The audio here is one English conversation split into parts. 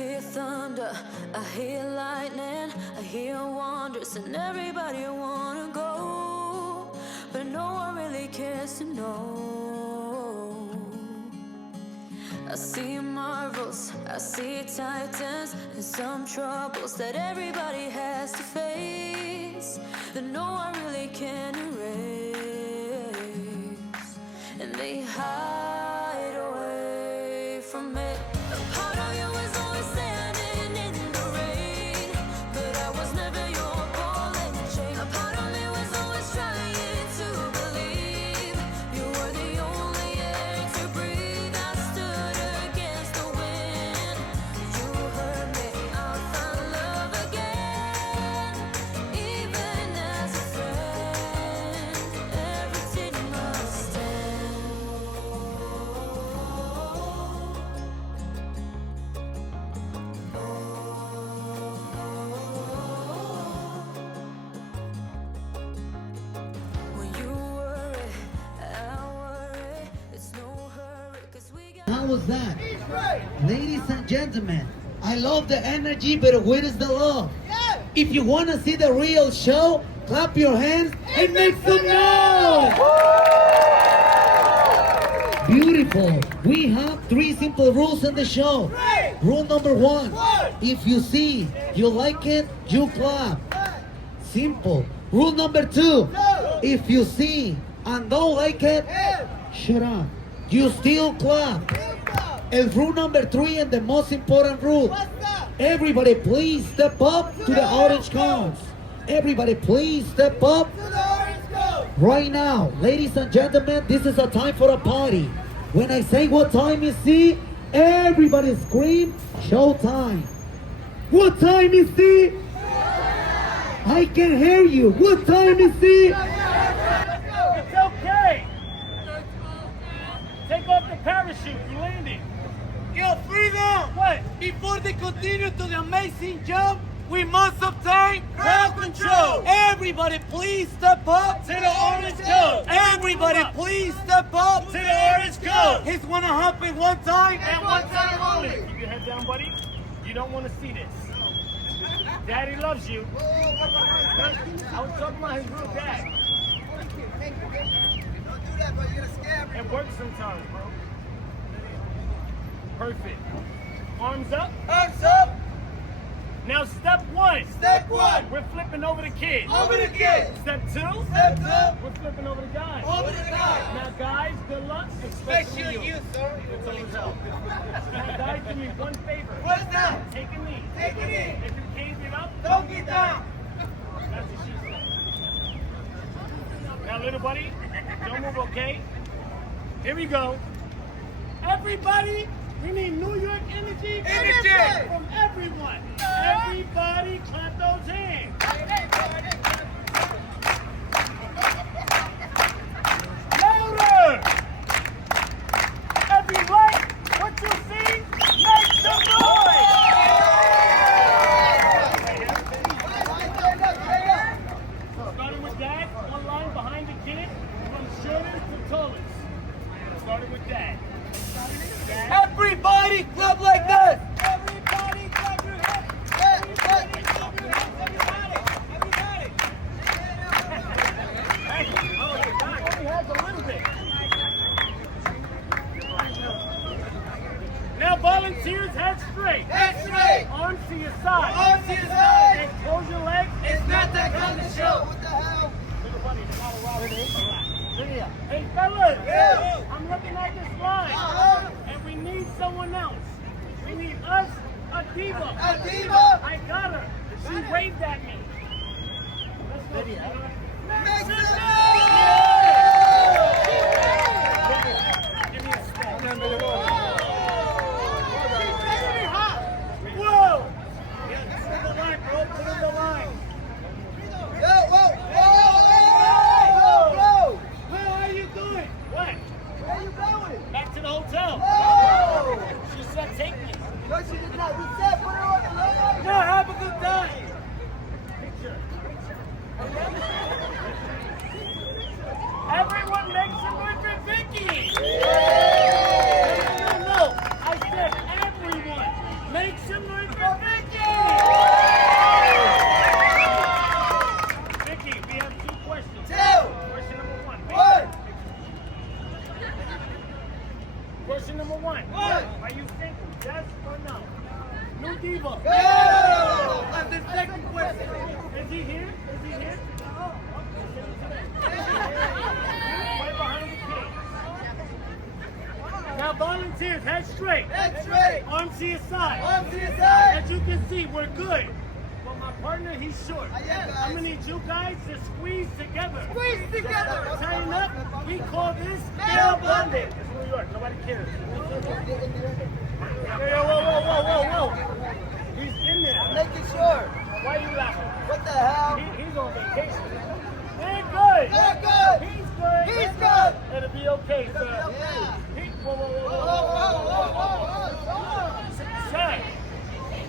hear thunder, I hear lightning, I hear wonders, and everybody wanna go, but no one really cares to know. I see marvels, I see titans, and some troubles that everybody has to face, that no one really can erase, and they hide away from it. A part of you is always standing in the rain, but I was never your ball and chain. A part of me was always trying to believe you were the only air to breathe. I stood against the wind, you hurt me, I'll find love again. Even as a friend, everything must stand. When you worry, I worry. It's no hurry, 'cause we got. How was that? Ladies and gentlemen, I love the energy, but where is the love? If you want to see the real show, clap your hands and make some noise! Beautiful. We have 3 simple rules in the show. Rule number 1, if you see, you like it, you clap. Simple. Rule number 2, if you see and don't like it, shut up. You still clap. And rule number 3, and the most important rule, everybody please step up to the orange cones. Everybody please step up right now. Ladies and gentlemen, this is a time for a party. When I say what time is it, everybody scream, show time. What time is it? I can hear you. What time is it? It's okay. Take off the parachute. You're landing. Yo, freedom! What? Before they continue to the amazing jump, we must obtain ground control. Everybody please step up To the orange cone. Everybody please step up To the orange cone. He's gonna hop it one time And one time only. Keep your head down, buddy. You don't want to see this. Daddy loves you. I was talking about his real dad. It works sometimes, bro. Perfect. Arms up. Arms up. Now step 1. Step 1. We're flipping over the kid. Over the kid. Step 2. Step 2. We're flipping over the guy. Over the guy. Now guys, good luck. Especially you, sir. It's always help. Now guys, do me one favor. What's that? Take a knee. Take it in. If you can't get up, Don't get down. that's what she said. Now little buddy, don't move, okay? Here we go. Everybody, we need New York energy. Energy. From everyone. Everybody clap those hands. Louder. If you like what you see, make some noise. Starting with Dad, one line behind the kid, from shoulders to tallest. Starting with Dad. Everybody clap like that. Everybody clap your hands. Everybody clap your hands. Everybody. Hey, oh, the guy only has a little bit. Now volunteers, head straight. Head straight. Arms to your side. Arms to your side. And close your legs. It's not that kind of show. What the hell? Little buddy, Colorado. Hey, fellas. Yeah. I'm looking at this line. And we need someone else. We need us, a diva. A diva. I got her. She waved at me. Let's go. sweetheart. Make some Give me a step. Whoa! Put in the line, bro. Put in the line. Yo, whoa, Will, how you doing? What? Where are you going? Back to the hotel. Oh! She said take me. No, she did not. We said put her on the line. Yeah, have a good time. Picture. Everyone make some noise for Vicky. No. I said everyone. Make some noise number one. Are you single? Yes or no? New diva. And the second question. Is he here? Is he here? Right behind the kid. Now volunteers, head straight. Head straight. Arms to your side. Arms to your side. As you can see, we're good. But my partner, he's short. Yeah, guys. I'm gonna need you guys to squeeze together. Squeeze together. Tighten up. We call this male bonding. It's New York. Nobody cares. Hey, whoa. He's in there. Making sure. Why are you laughing? What the hell? He's on vacation. They're good. They're good. He's good. He's good. It'll be okay, sir. Yeah. Whoa. Sir,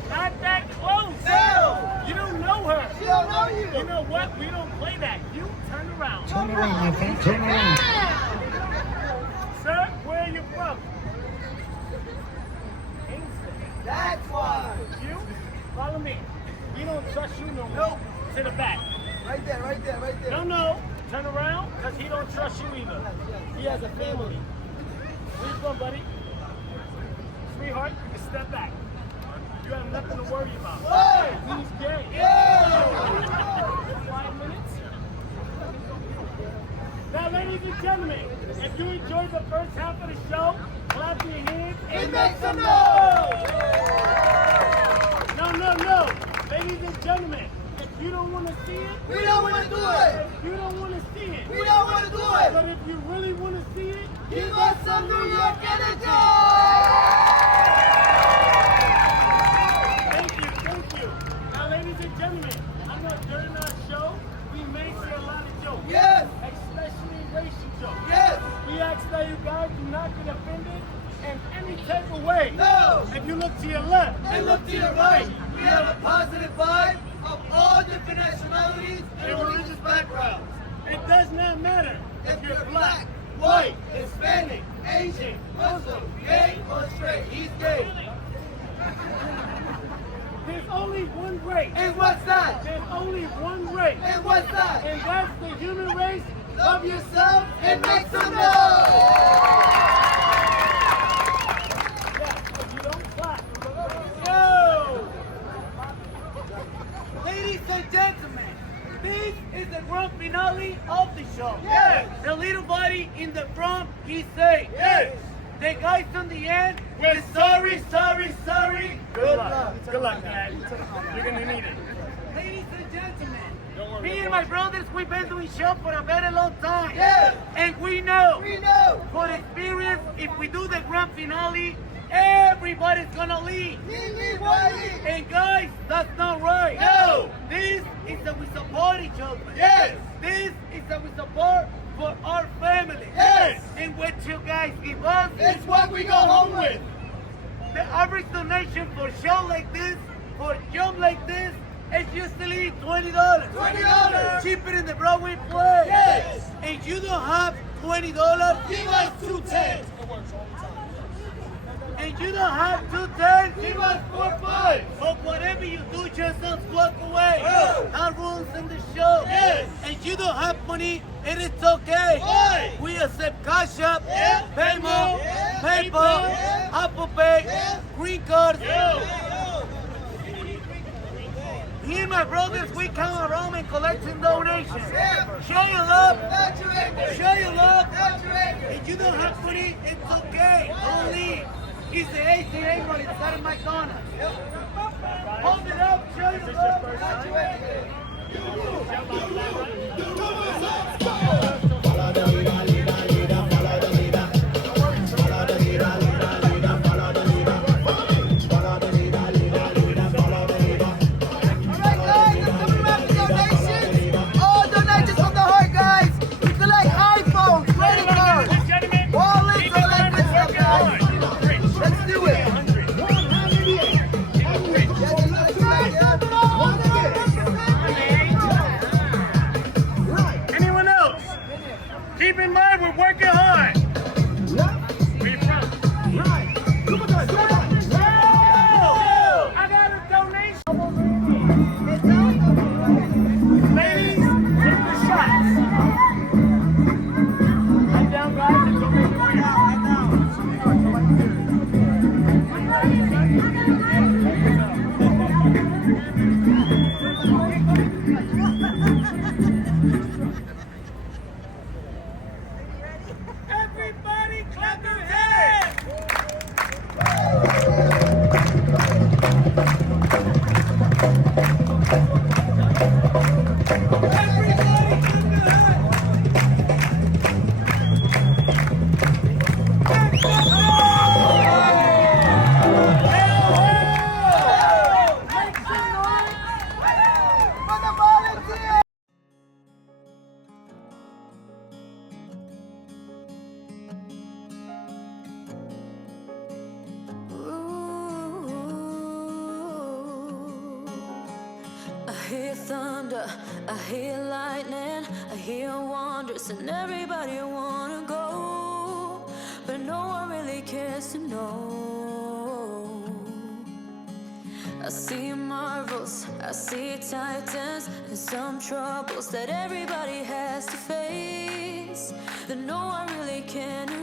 not that close. No. You don't know her. She don't know you. You know what? We don't play that. You turn around. Turn around, my friend. Turn around. Sir, where are you from? Kingston. That's why. You? Follow me. We don't trust you no more. Nope. To the back. Right there. No. Turn around, because he don't trust you either. He has a family. Where you from, buddy? Sweetheart, you can step back. You have nothing to worry about. He's gay. 5 minutes. Now, ladies and gentlemen, if you enjoyed the first half of the show, clap your hands and make some noise. No. Ladies and gentlemen, if you don't want to see it, We don't want to do it. if you don't want to see it, We don't want to do it. but if you really want to see it, Give us some New York energy. thank you. Now, ladies and gentlemen, I know during our show, we may say a lot of jokes. Yes. Especially racial jokes. Yes. We ask that you guys do not get offended in any type of way. No. If you look to your left And look to your right. We have a positive vibe of all different nationalities and religious backgrounds. it does not matter If you're black, white, Hispanic, Asian, Muslim, gay, or straight, he's gay. There's only one race. And what's that? There's only one race. And what's that? And that's the human race. Love yourself and make some noise. If you don't clap. Yo! Ladies and gentlemen, this is the grand finale of the show. Yes. The little body in the front, he say. Yes. The guys on the end, We're sorry. Good luck. Good luck, man. You're gonna need it. Ladies and gentlemen, Don't worry. me and my brothers, we've been doing show for a very long time. Yes. And we know, know. for experience, if we do the grand finale, everybody's gonna leave. And guys, that's not right. No. This is that we support each other. Yes. This is that we support for our family. Yes. And what you guys give us It's what we go home with. the average donation for a show like this, for a job like this, is usually $20. $20. Cheaper than the Broadway play. Yes. And you don't have $20. Give us 210. And you don't have 210. Give us 4-5. But whatever you do, just don't walk away. Oh. That rules in the show. Yes. And you don't have money, it is okay. Why? We accept Cash App, Yeah. Venmo, Yeah. PayPal, Yeah. Apple Pay, Yeah. green cards. Yo. Me and my brothers, we come around and collecting donations. Yeah. Show your love. Saturated. Show your love. Saturated. If you don't have money, it's okay. Don't leave. It's the ATA money inside of McDonald's. Hold it up. Show your Is this your love. first time? Saturated. Alright guys, let's come around with donations. All donations from the heart, guys. We collect iPhones, credit cards, wallets, all that good stuff, guys. Let's do it. Anyone else? hear thunder, I hear lightning, I hear wonders, and everybody wanna go, but no one really cares to know. I see marvels, I see titans, and some troubles that everybody has to face, that no one really can